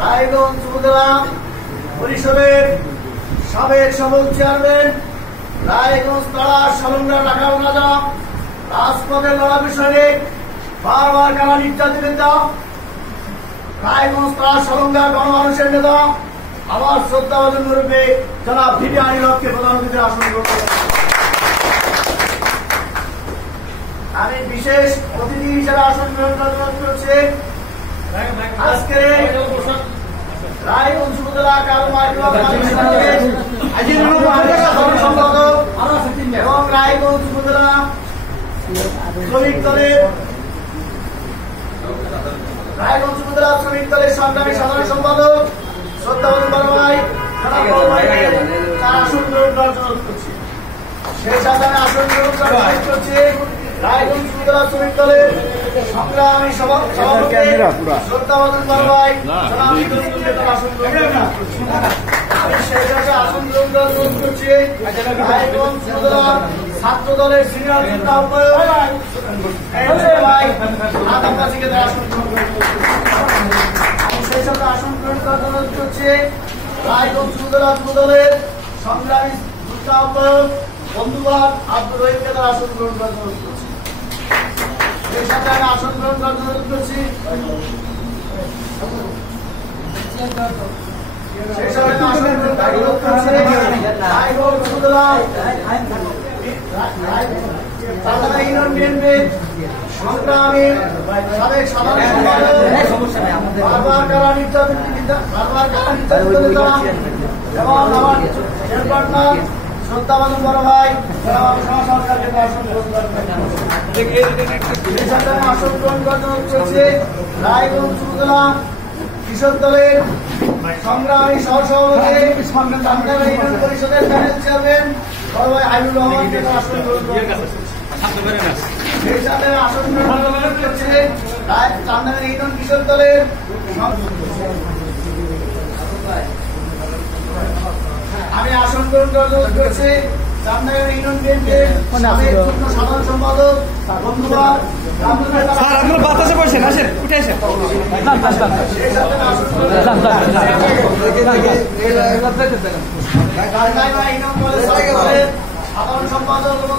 রায়গঞ্জ উপজেলা পরিষদের সাবেক সফল চেয়ারম্যান, রায়গঞ্জ তারা সালঙ্গা ঢাকার রাজা, রাজপথের লড়াই সৈনিক, বারবার কারা নির্যাতিত নেতা, রায়গঞ্জ তারা সালঙ্গা গণমানুষের নেতা, আমার শ্রদ্ধাভাজন রূপে জনাব ভিডি আনিলকে প্রধান অতিথির আসন গ্রহণ করেন। আমি বিশেষ অতিথি হিসেবে আসন গ্রহণ করছি আজকের রায়গঞ্জ উপজেলা সম্পাদক এবং রায়গঞ্জ উপজেলা শ্রমিক দলের সংগ্রামী সাধারণ সম্পাদক শ্রদ্ধাভাজন বড় ভাই তার আসন গ্রহণ করার জন্য করছি। সেই সাথে আমি আসন গ্রহণ করছি রায়গঞ্জ উপজেলা শ্রমিক দলের সংগ্রামী সভাপতি শ্রদ্ধাভাজন বড় ভাই আসন গ্রহণ করছি। আমি সেই সাথে আসন গ্রহণ করার জন্য করছি রায়গঞ্জ উপজেলা ছাত্র দলের সিনিয়র আহ্বায়ক আদম কাজীকে তার আসন গ্রহণ করছি। আমি সেই সাথে আসন গ্রহণ করার জন্য করছি রায়গঞ্জ উপজেলা যুব দলের সংগ্রামী আহ্বায়ক বন্ধুবাদ আব্দুর রহিমকে তার আসন গ্রহণ করার জন্য করছি। সেই সাথে আমি আসন গ্রহণ করার জন্য করছি রায়গঞ্জ উপজেলা সংগ্রামী সাবেক সাধারণ সম্পাদক, বারবার কারা নির্যাতিত এবং আমার পার্টনার শ্রদ্ধাভাজন বড় ভাই সরকারকে আসন গ্রহণ করছে রায়গঞ্জ উপজেলা কৃষক দলের সংগ্রামী সহসভাপতি ইউনিয়ন পরিষদের প্যানেল চেয়ারম্যান বড় ভাই আইনুল রহমানকে আসন গ্রহণ করছে। সেই সাথে আসন গ্রহণ করছে চান্দানা ইউনিয়ন কৃষক দলের আমি আসন গ্রহণ করছি চান্দানা ইউনিয়ন বিএনপির সাধারণ সম্পাদক বন্ধুবাদ বাতাসে বসেন, আসেন উঠে আসেন। সাধারণ সম্পাদক এবং